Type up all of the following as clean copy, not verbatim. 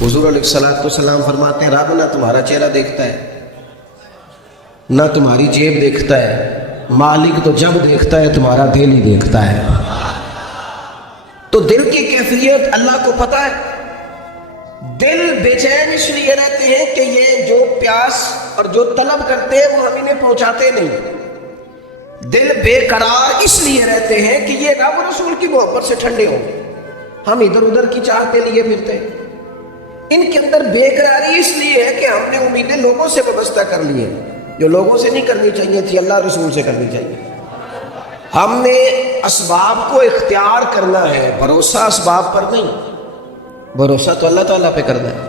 حضور علیہ الصلوۃ والسلام فرماتے ہیں رب نہ تمہارا چہرہ دیکھتا ہے نہ تمہاری جیب دیکھتا ہے، مالک تو جب دیکھتا ہے تمہارا دل ہی دیکھتا ہے۔ تو دل کی کیفیت اللہ کو پتہ ہے۔ دل بے چین اس لیے رہتے ہیں کہ یہ جو پیاس اور جو طلب کرتے ہیں وہ ہم انہیں پہنچاتے نہیں۔ دل بے قرار اس لیے رہتے ہیں کہ یہ رب و رسول کی محبت سے ٹھنڈے ہوں، ہم ادھر ادھر کی چاہتے لیے پھرتے ہیں۔ ان کے اندر بے قراری اس لیے ہے کہ ہم نے امیدیں لوگوں سے وابستہ کر لی ہیں، جو لوگوں سے نہیں کرنی چاہیے تھی، اللہ رسول سے کرنی چاہیے۔ ہم نے اسباب کو اختیار کرنا ہے، بھروسہ اسباب پر نہیں، بھروسہ تو اللہ تعالیٰ پہ کرنا ہے۔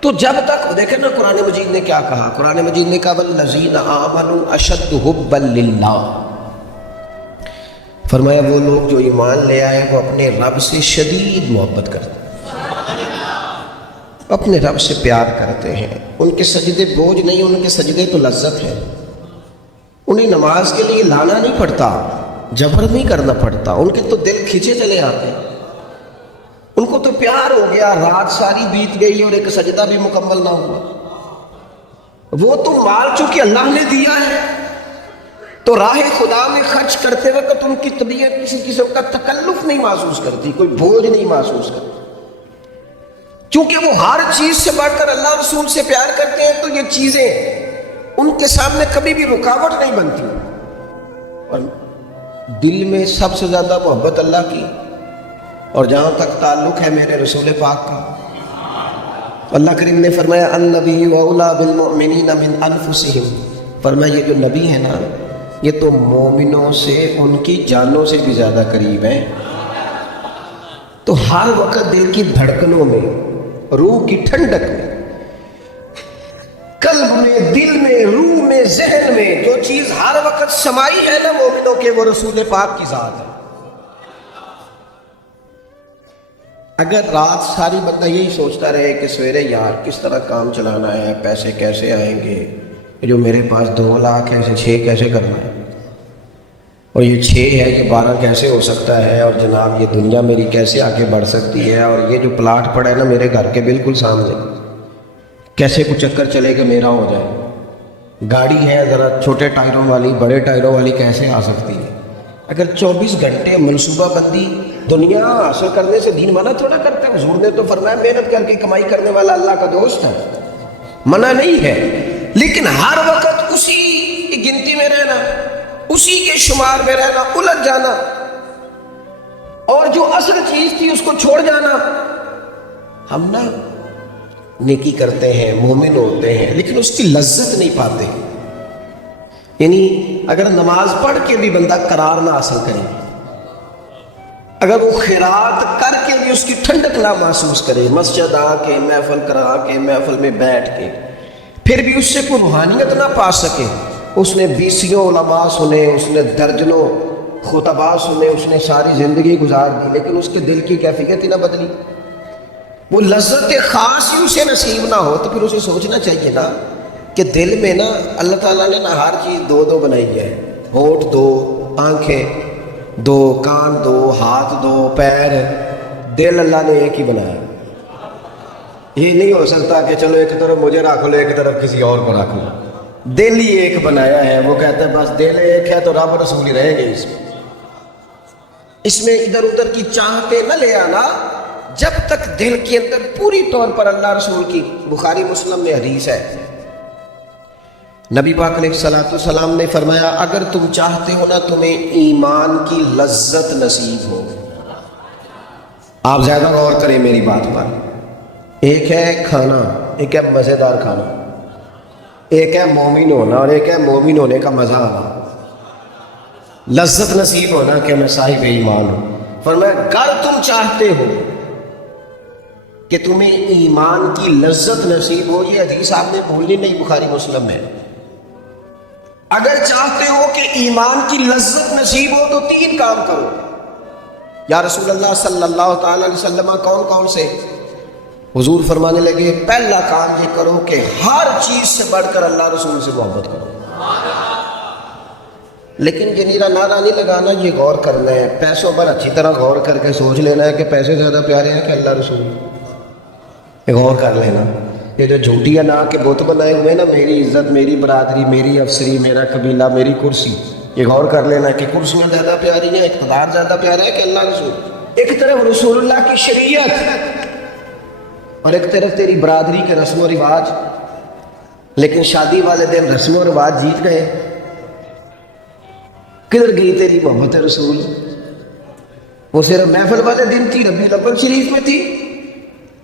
تو جب تک دیکھیں نا قرآن مجید نے کیا کہا، قرآن مجید نے کہا والذین آمنوا اشد حبا للہ، فرمایا وہ لوگ جو ایمان لے آئے وہ اپنے رب سے شدید محبت کرتے ہیں، اپنے رب سے پیار کرتے ہیں۔ ان کے سجدے بوجھ نہیں، ان کے سجدے تو لذت ہے، انہیں نماز کے لیے لانا نہیں پڑتا، جبر نہیں کرنا پڑتا، ان کے تو دل کھینچے چلے آتے ہیں، ان کو تو پیار ہو گیا، رات ساری بیت گئی اور ایک سجدہ بھی مکمل نہ ہوا۔ وہ تو مال چونکہ اللہ نے دیا ہے تو راہ خدا میں خرچ کرتے وقت ان کی طبیعت کسی قسم کا تکلف نہیں محسوس کرتی، کوئی بوجھ نہیں محسوس کرتی، چونکہ وہ ہر چیز سے بڑھ کر اللہ رسول سے پیار کرتے ہیں تو یہ چیزیں ان کے سامنے کبھی بھی رکاوٹ نہیں بنتی۔ اور دل میں سب سے زیادہ محبت اللہ کی، اور جہاں تک تعلق ہے میرے رسول پاک کا، اللہ کریم نے فرمایا النبی اولیٰ بالمؤمنین من انفسہم، فرمایا یہ جو نبی ہے نا یہ تو مومنوں سے ان کی جانوں سے بھی زیادہ قریب ہیں۔ تو ہر وقت دل کی دھڑکنوں میں، روح کی ٹھنڈک میں، قلب میں، دل میں، روح میں، ذہن میں جو چیز ہر وقت سمائی ہے نا مومنوں کے، وہ رسول پاک کی ذات ہے۔ اگر رات ساری بندہ یہی سوچتا رہے کہ سویرے یار کس طرح کام چلانا ہے، پیسے کیسے آئیں گے، جو میرے پاس 2 لاکھ ہے اسے 6 کیسے کرنا ہے، اور یہ 6 ہے یہ 12 کیسے ہو سکتا ہے، اور جناب یہ دنیا میری کیسے آگے بڑھ سکتی ہے، اور یہ جو پلاٹ پڑا ہے نا میرے گھر کے بالکل سامنے کیسے کچھ چکر چلے کہ میرا ہو جائے، گاڑی ہے ذرا چھوٹے ٹائروں والی بڑے ٹائروں والی کیسے آ سکتی ہے۔ اگر 24 گھنٹے منصوبہ بندی دنیا حاصل کرنے سے دین منع تھوڑا کرتے ہیں، حضور نے تو فرمایا محنت کر کے کمائی کرنے والا اللہ کا دوست ہے، منع نہیں ہے، لیکن ہر وقت اسی کی گنتی میں رہنا، اسی کے شمار میں رہنا، الجھ جانا، اور جو اصل چیز تھی اس کو چھوڑ جانا۔ ہم نا نیکی کرتے ہیں، مومن ہوتے ہیں، لیکن اس کی لذت نہیں پاتے۔ یعنی اگر نماز پڑھ کے بھی بندہ قرار نہ حاصل کرے، اگر وہ خیرات کر کے بھی اس کی ٹھنڈک نہ محسوس کرے، مسجد آ کے محفل کرا کے محفل میں بیٹھ کے پھر بھی اس سے کوئی روحانیت نہ پا سکے، اس نے 20 علماء سنے، اس نے درجنوں خطباء سنے، اس نے ساری زندگی گزار دی، لیکن اس کے دل کی کیفیت ہی نہ بدلی، وہ لذت خاص ہی اسے نصیب نہ ہو، تو پھر اسے سوچنا چاہیے نا کہ دل میں نا اللہ تعالیٰ نے نا ہر چیز 2 بنائی ہے، ہونٹ 2، آنکھیں 2، کان 2، ہاتھ 2، پیر، دل اللہ نے ایک ہی بنایا۔ یہ نہیں ہو سکتا کہ چلو ایک طرف مجھے رکھ لو ایک طرف کسی اور کو رکھ لو، دل ہی ایک بنایا ہے۔ وہ کہتا ہے بس دل ایک ہے تو رب رسول ہی رہیں گے، اس میں ادھر ادھر کی چاہتے نہ لے آنا، جب تک دل کے اندر پوری طور پر اللہ رسول کی، بخاری مسلم میں حدیث ہے، نبی پاک علیہ الصلوۃ والسلام نے فرمایا اگر تم چاہتے ہو نا تمہیں ایمان کی لذت نصیب ہو، آپ زیادہ غور کریں میری بات پر، ایک ہے کھانا، ایک ہے مزیدار کھانا، ایک ہے مومن ہونا اور ایک ہے مومن ہونے کا مزہ آنا، لذت نصیب ہونا کہ میں صاحب ایمان ہوں۔ فرمایا اگر تم چاہتے ہو کہ تمہیں ایمان کی لذت نصیب ہو، یہ حدیث آپ نے بھولنی نہیں، بخاری مسلم میں، اگر چاہتے ہو کہ ایمان کی لذت نصیب ہو تو 3 کام کرو۔ یا رسول اللہ صلی اللہ تعالی علیہ وسلم کون کون سے؟ حضور فرمانے لگے پہلا کام یہ کرو کہ ہر چیز سے بڑھ کر اللہ رسول سے محبت کرو۔ لیکن جنیرا نعرہ نہیں لگانا، یہ غور کرنا ہے، پیسوں پر اچھی طرح غور کر کے سوچ لینا ہے کہ پیسے زیادہ پیارے ہیں کہ اللہ رسول۔ غور کر لینا، یہ جو جھوٹی انا کے بت بنائے ہوئے نا، میری عزت، میری برادری، میری افسری، میرا قبیلہ، میری کرسی، یہ غور کر لینا کہ کرسیاں زیادہ پیاری ہیں، اقتدار زیادہ پیارا ہے کہ اللہ رسول؟ ایک طرف رسول اللہ کی شریعت اور ایک طرف تیری برادری کے رسم و رواج، لیکن شادی والے دن رسم و رواج جیت گئے۔ کدھر گئی تیری محبت رسول؟ وہ صرف محفل والے دن تھی، ربیع الاول شریف میں تھی۔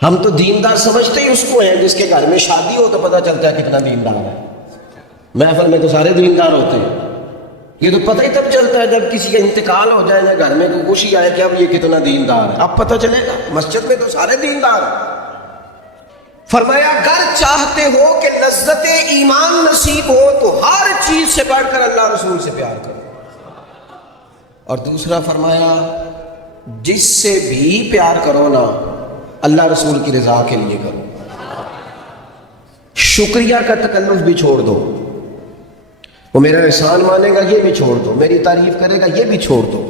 ہم تو دیندار سمجھتے ہی اس کو ہیں جس کے گھر میں شادی ہو تو پتہ چلتا ہے کتنا دیندار ہے۔ محفل میں تو سارے دیندار ہوتے ہیں، یہ تو پتہ ہی تب چلتا ہے جب کسی کا انتقال ہو جائے یا گھر میں کوئی خوشی آئے کہ اب یہ کتنا دیندار ہے، اب پتہ چلے گا۔ مسجد میں تو سارے دیندار ہیں۔ فرمایا اگر چاہتے ہو کہ لذت ایمان نصیب ہو تو ہر چیز سے بڑھ کر اللہ رسول سے پیار کرو، اور دوسرا فرمایا جس سے بھی پیار کرو نا اللہ رسول کی رضا کے لیے کرو۔ شکریہ کا تکلف بھی چھوڑ دو، وہ میرا احسان مانے گا یہ بھی چھوڑ دو، میری تعریف کرے گا یہ بھی چھوڑ دو،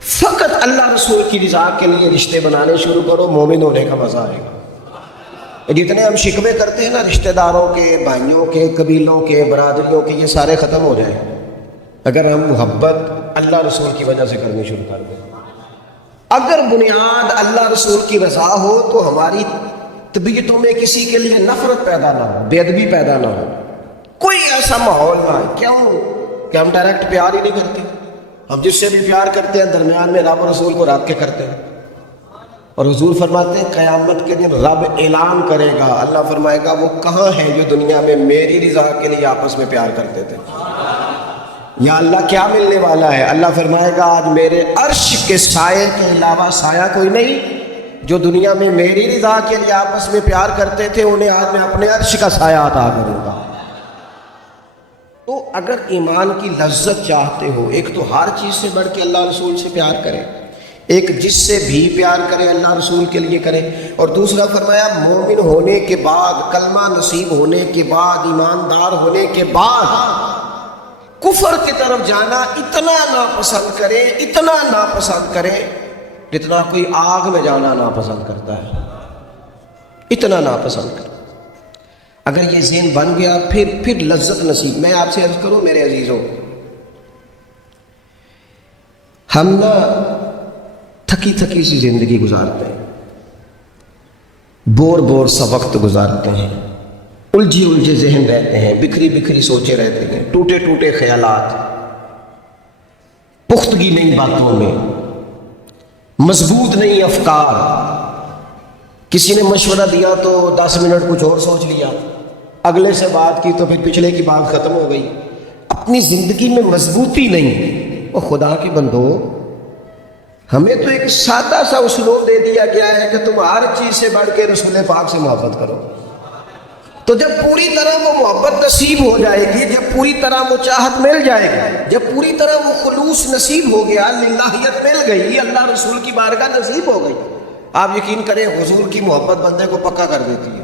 فقط اللہ رسول کی رضا کے لیے رشتے بنانے شروع کرو، مومن ہونے کا مزہ آئے گا۔ جتنے ہم شکوے کرتے ہیں نا رشتہ داروں کے، بھائیوں کے، قبیلوں کے، برادریوں کے، یہ سارے ختم ہو جائیں اگر ہم محبت اللہ رسول کی وجہ سے کرنی شروع کر دیں۔ اگر بنیاد اللہ رسول کی رضا ہو تو ہماری طبیعتوں میں کسی کے لیے نفرت پیدا نہ ہو، بے ادبی پیدا نہ ہو، کوئی ایسا ماحول نہ ہے۔ کیوں کہ ہم ڈائریکٹ پیار ہی نہیں کرتے، ہم جس سے بھی پیار کرتے ہیں درمیان میں رب رسول کو رکھ کے کرتے ہیں۔ اور حضور فرماتے ہیں قیامت کے دن رب اعلان کرے گا، اللہ فرمائے گا وہ کہاں ہیں جو دنیا میں میری رضا کے لیے آپس میں پیار کرتے تھے؟ یا اللہ کیا ملنے والا ہے؟ اللہ فرمائے گا آج میرے عرش کے سائے کے علاوہ سایہ کوئی نہیں، جو دنیا میں میری رضا کے لیے آپس میں پیار کرتے تھے انہیں آج میں اپنے عرش کا سایہ عطا کروں گا۔ تو اگر ایمان کی لذت چاہتے ہو، ایک تو ہر چیز سے بڑھ کے اللہ رسول سے پیار کرے، ایک جس سے بھی پیار کرے اللہ رسول کے لیے کرے، اور دوسرا فرمایا مومن ہونے کے بعد، کلمہ نصیب ہونے کے بعد، ایماندار ہونے کے بعد کفر کی طرف جانا اتنا ناپسند کرے، اتنا ناپسند کرے جتنا کوئی آگ میں جانا ناپسند کرتا ہے، اتنا ناپسند کرے۔ اگر یہ ذہن بن گیا پھر لذت نصیب۔ میں آپ سے عرض کروں میرے عزیزوں، ہم نا تھکی تھکی سی زندگی گزارتے ہیں، بور سا وقت گزارتے ہیں، الجھے ذہن رہتے ہیں، بکھری بکھری سوچے رہتے ہیں، ٹوٹے ٹوٹے خیالات، پختگی نہیں باتوں میں، مضبوط نہیں افکار۔ کسی نے مشورہ دیا تو 10 منٹ کچھ اور سوچ لیا، اگلے سے بات کی تو پھر پچھلے کی بات ختم ہو گئی، اپنی زندگی میں مضبوطی نہیں۔ اور خدا کے بندو، ہمیں تو ایک سادہ سا اسلوب دے دیا گیا ہے کہ تم ہر چیز سے بڑھ کے رسول پاک سے محبت کرو۔ تو جب پوری طرح وہ محبت نصیب ہو جائے گی، جب پوری طرح وہ چاہت مل جائے گی، جب پوری طرح وہ خلوص نصیب ہو گیا، للہیت مل گئی، اللہ رسول کی بارگاہ نصیب ہو گئی، آپ یقین کریں حضور کی محبت بندے کو پکا کر دیتی ہے،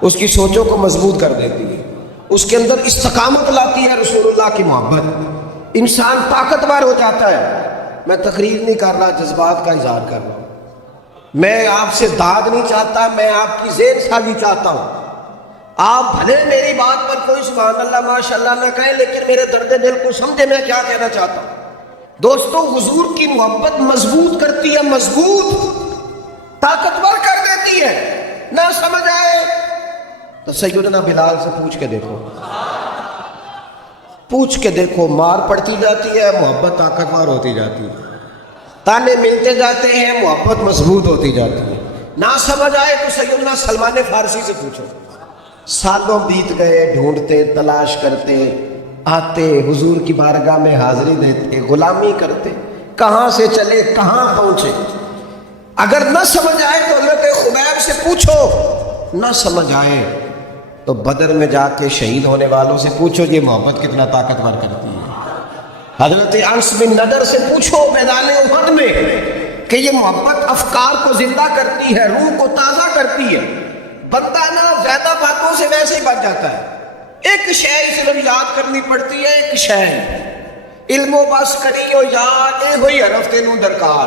اس کی سوچوں کو مضبوط کر دیتی ہے، اس کے اندر استقامت لاتی ہے رسول اللہ کی محبت، انسان طاقتور ہو جاتا ہے۔ میں تقریر نہیں کر رہا، جذبات کا اظہار کر رہا ہوں۔ میں آپ سے داد نہیں چاہتا، میں آپ کی زیر سازی چاہتا ہوں۔ آپ بھلے میری بات پر کوئی سبحان اللہ ماشاء اللہ نہ کہیں، لیکن میرے درد دل کو سمجھے میں کیا کہنا چاہتا ہوں۔ دوستو، حضور کی محبت مضبوط کرتی ہے، مضبوط طاقتور کر دیتی ہے۔ نہ سمجھ آئے تو سیدنا بلال سے پوچھ کے دیکھو، مار پڑتی جاتی ہے، محبت طاقتور ہوتی جاتی ہے، تانے ملتے جاتے ہیں، محبت مضبوط ہوتی جاتی ہے۔ نہ سمجھ آئے تو سیدنا سلمان فارسی سے پوچھو، سالوں بیت گئے، ڈھونڈتے، تلاش کرتے، آتے حضور کی بارگاہ میں حاضری دیتے، غلامی کرتے، کہاں سے چلے کہاں پہنچے۔ اگر نہ سمجھ آئے تو حضرت خبیب سے پوچھو، نہ سمجھ آئے تو بدر میں جا کے شہید ہونے والوں سے پوچھو یہ محبت کتنا طاقتور کرتی ہے۔ حضرت انس بن نضر سے پوچھو میدان احد میں کہ یہ محبت افکار کو زندہ کرتی ہے، روح کو تازہ کرتی ہے۔ بندہ نا زیادہ باتوں سے ویسے ہی بچ جاتا ہے، ایک شے صرف یاد کرنی پڑتی ہے، ایک شے علم و بس کری ہو یاد، اے ہوئی حرف تینوں درکار۔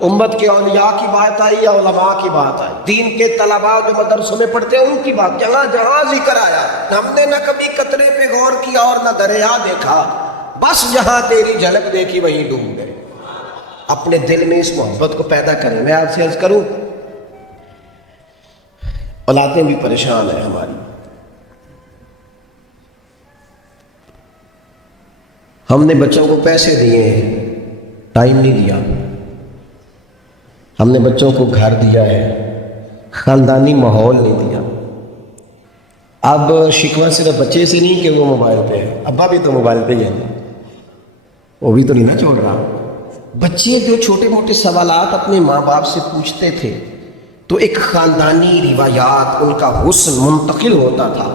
امت کے اولیاء کی بات آئی یا علماء کی بات آئی، دین کے طلباء جو مدرسوں میں پڑھتے ہیں ان کی بات، جہاں جہاں ذکر آیا ہم نے نہ کبھی قطرے پہ غور کیا اور نہ دریا دیکھا، بس جہاں تیری جھلک دیکھی وہیں ڈوب گئے۔ اپنے دل میں اس محبت کو پیدا کریں۔ میں آپ سے عرض کروں، اولادیں بھی پریشان ہیں ہماری، ہم نے بچوں کو پیسے دیے ہیں، ٹائم نہیں دیا، ہم نے بچوں کو گھر دیا ہے، خاندانی ماحول نہیں دیا۔ اب شکوہ صرف بچے سے نہیں کہ وہ موبائل پہ ہے، ابا بھی تو موبائل پہ ہی ہے، وہ بھی تو نہیں نا چھوڑ رہا۔ بچے جو چھوٹے موٹے سوالات اپنے ماں باپ سے پوچھتے تھے تو ایک خاندانی روایات، ان کا حسن منتقل ہوتا تھا،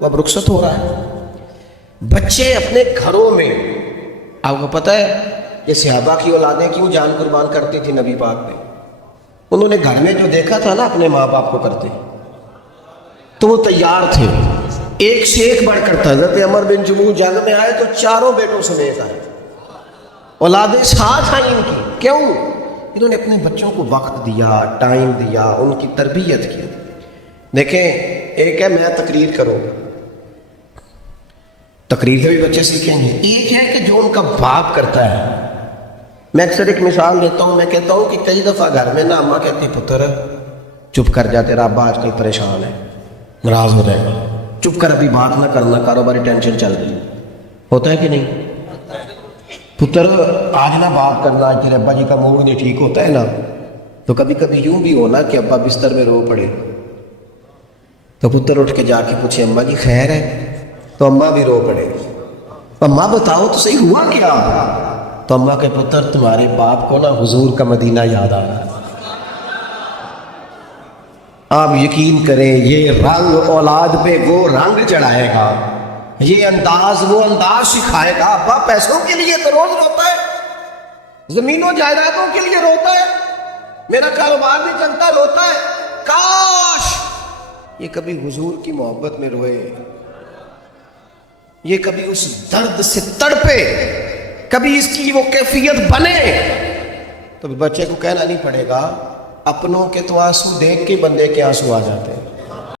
وہ اب رخصت ہو رہا ہے۔ بچے اپنے گھروں میں، آپ کو پتہ ہے کہ صحابہ کی اولادیں کیوں جان قربان کرتی تھی نبی پاک نے؟ انہوں نے گھر میں جو دیکھا تھا نا اپنے ماں باپ کو کرتے تو وہ تیار تھے، ایک سے ایک بڑھ کر تھا۔ حضرت عمر بن جموح جنگ میں آئے تو چاروں بیٹوں سمیت آئے، اولادیں ساتھ آئیں ان کی، کیوں؟ انہوں نے اپنے بچوں کو وقت دیا، ٹائم دیا، ان کی تربیت کی۔ دیکھیں، ایک ہے میں تقریر کروں، تقریر سے بھی بچے سیکھیں گے، ایک ہے کہ جو ان کا باپ کرتا ہے۔ میں اکثر ایک مثال دیتا ہوں، میں کہتا ہوں کہ کئی دفعہ گھر میں نا اماں کہتی پتر چپ کر جا، تیرا ابا آج کل پریشان ہے، ناراض ہو جائے گا، چپ کر، ابھی بات نہ کرنا، کاروباری ٹینشن چل رہی ہے۔ ہوتا ہے کہ نہیں؟ پتر آج نہ بات کرنا، تیرے ابا جی کا موڈ نہیں ٹھیک ہوتا ہے نا۔ تو کبھی کبھی یوں بھی ہونا کہ ابا بستر میں رو پڑے تو پتر اٹھ کے جا کے پوچھے اماں جی خیر ہے، تو اماں بھی رو پڑے، اماں بتاؤ تو صحیح ہوا کیا؟ تو اماں کے پتر تمہارے باپ کو نا حضور کا مدینہ یاد آ رہا ہے۔ آپ یقین کریں، یہ رنگ اولاد پہ وہ رنگ چڑھائے گا، یہ انداز وہ انداز سکھائے گا۔ ابا پیسوں کے لیے تو روز روتا ہے، زمینوں جائیدادوں کے لیے روتا ہے، میرا کاروبار نہیں چلتا، روتا ہے۔ کاش یہ کبھی حضور کی محبت میں روئے، یہ کبھی اس درد سے تڑپے، کبھی اس کی وہ کیفیت بنے، تو بچے کو کہنا نہیں پڑے گا اپنوں کے تو آنسو دیکھ کے بندے کے آنسو آ جاتے ہیں۔